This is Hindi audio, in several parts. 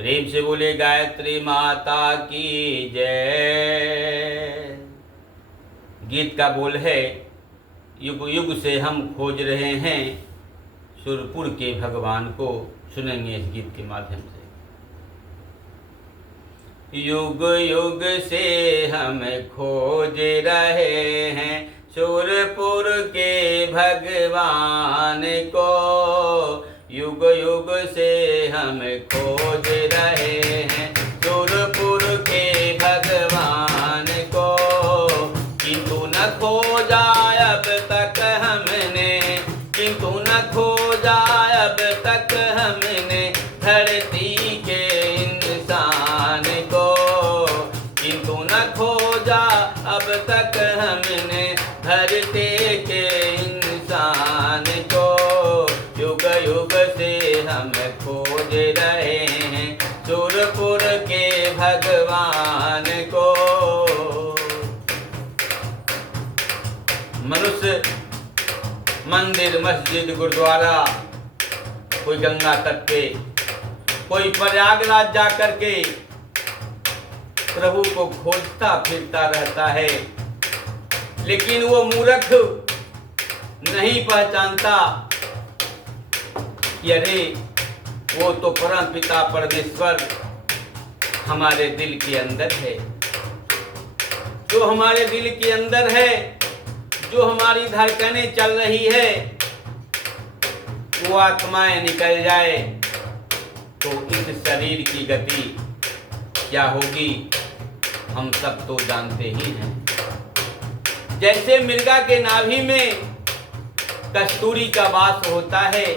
प्रेम से बोले गायत्री माता की जय। गीत का बोल है, युग युग से हम खोज रहे हैं सुरपुर के भगवान को। सुनेंगे इस गीत के माध्यम से। युग युग से हम खोज रहे हैं सुरपुर के भगवान को। युग युग से हम खोज रहे हैं सुरपुर के भगवान को, किंतु न खोजा अब तक हमने, किंतु न खोजा अब तक हमने धरती के इंसान को, किंतु न खोजा अब तक हमने धरती के इंसान को। युग युग से हम खोज रहे हैं सुरपुर के भगवान को। मनुष्य मंदिर, मस्जिद, गुरुद्वारा, कोई गंगा तट पे, कोई प्रयागराज जा कर के प्रभु को खोजता फिरता रहता है, लेकिन वो मूर्ख नहीं पहचानता कि अरे वो तो परम पिता परमेश्वर हमारे दिल के अंदर है। जो हमारे दिल के अंदर है, जो हमारी धड़कनें चल रही है, वो आत्माएं निकल जाए तो इस शरीर की गति क्या होगी हम सब तो जानते ही हैं। जैसे मृगा के नाभि में कस्तूरी का वास होता है,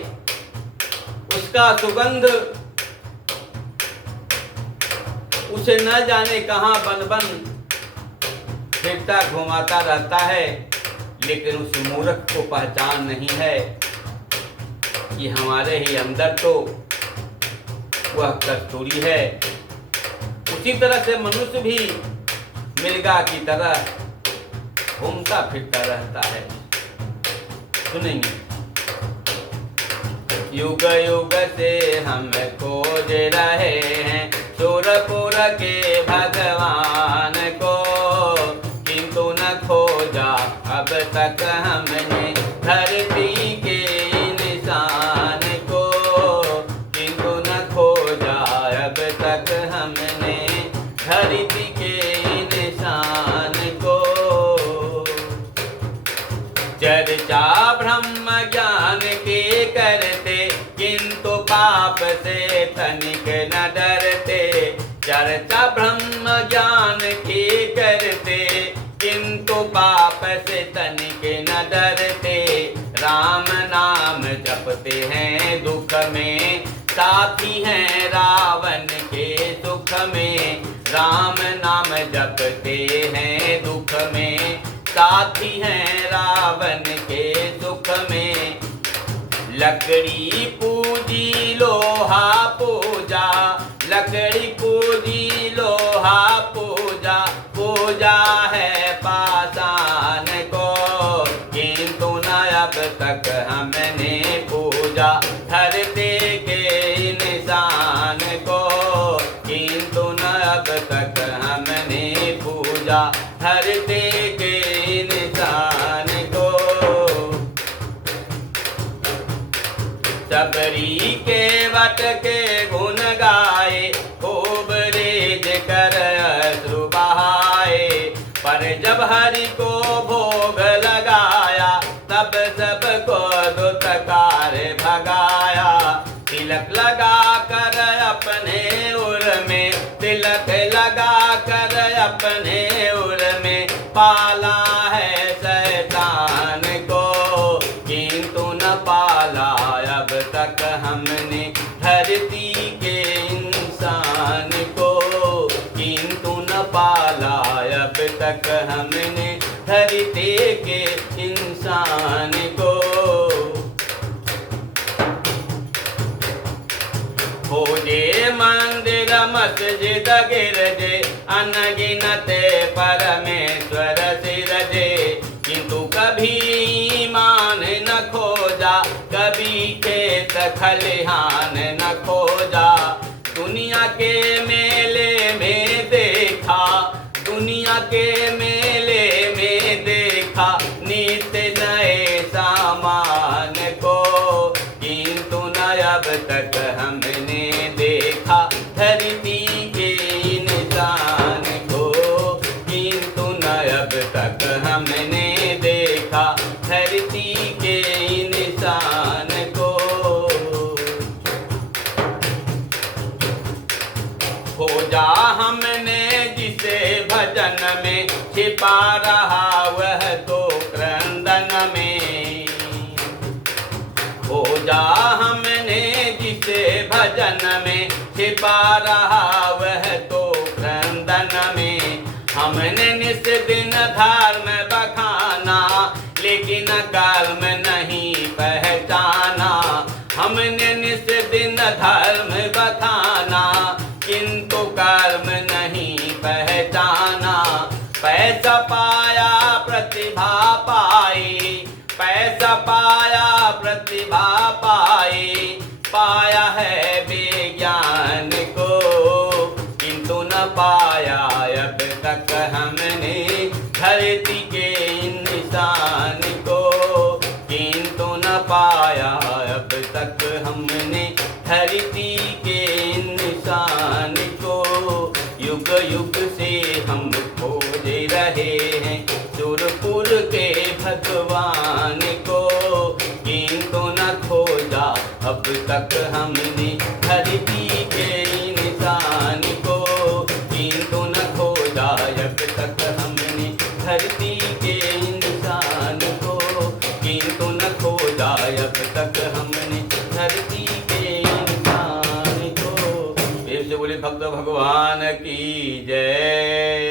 उसका सुगंध उसे न जाने कहां बन बन फिरता घुमाता रहता है, लेकिन उस मूर्ख को पहचान नहीं है कि हमारे ही अंदर तो वह कस्तूरी है। उसी तरह से मनुष्य भी मृगा की तरह घूमता फिरता रहता है। सुनेंगे। युग युग से हम खोज रहे हैं सुरपुर के भगवान को, किंतु न खोजा अब तक हमने धरती के इंसान को, किंतु न खोजा अब तक हमने धरती के इंसान को। चर्चा ब्रह्म ज्ञान के करते, किंतु पाप से तनिक न डरते। चर्चा ब्रह्म ज्ञान की करते, किंतु पाप से तनिक न डरते। राम नाम जपते हैं दुख में, साथी हैं रावण के सुख में। राम नाम जपते हैं दुख में, साथी हैं रावण के सुख में। लकड़ी पूजी लोहा पूजा, लकड़ी पूजी लोहा पूजा, पूजा है पाषाण को, किंतु न अब तक हमने पूजा धरती के इंसान को, किंतु न अब तक हमने पूजा धरती के इंसान को। सबरी के वट के गुण गाए, खूब रेज कर अश्रु बहाए। पर जब हरि को भोग लगाया, तब सबको दुत्कार भगाया। तिलक लगा कर अपने उर में, तिलक लगा कर अपने उर में, पाला है शैतान को, किंतु न पाला अब तक हमने धरती के इंसान को, किंतु न पाला अब तक हमने धरती के इंसान को। खोजे मंदिर मस्जिद गिरजे, अनगिनत परमेश्वर सिरजे, किंतु कभी ईमान न खोजा, कभी खेत खलिहान न खोजा। दुनिया के मेले में देखा, दुनिया के मेले में देखा नित्य नए सामान को, किंतु न अब तक हमने देखा धरती के इंसान को, किंतु न अब तक हमने देखा धरती के इंसान को। खोजा हमने जिसे भजन में, छिपा रहा वह तो क्रंदन में। खोजा हमने जिसे भजन में, छिपा रहा वह तो क्रंदन में। हमने निस दिन धर्म बखाना, लेकिन कर्म नहीं पहचाना। हमने निस दिन धर्म बखाना, किंतु कर्म नहीं पहचाना। पैसा पाया प्रतिभा पाई, पैसा पाया प्रतिभा पाई, पाया है विज्ञान को, किंतु न पाया अब तक हमने धरती के इंसान को, किंतु न पाया अब तक हमने धरती के इंसान को। युग युग से हम खोज रहे हैं सुरपुर के भगवान को, किंतु न खोजा अब तक हमने धरती के इंसान को, किंतु न खोजा अब तक हमने धरती के इंसान को, किंतु न खोजा अब तक हमने धरती के इंसान को। प्रेम से बोले भक्त भगवान की जय।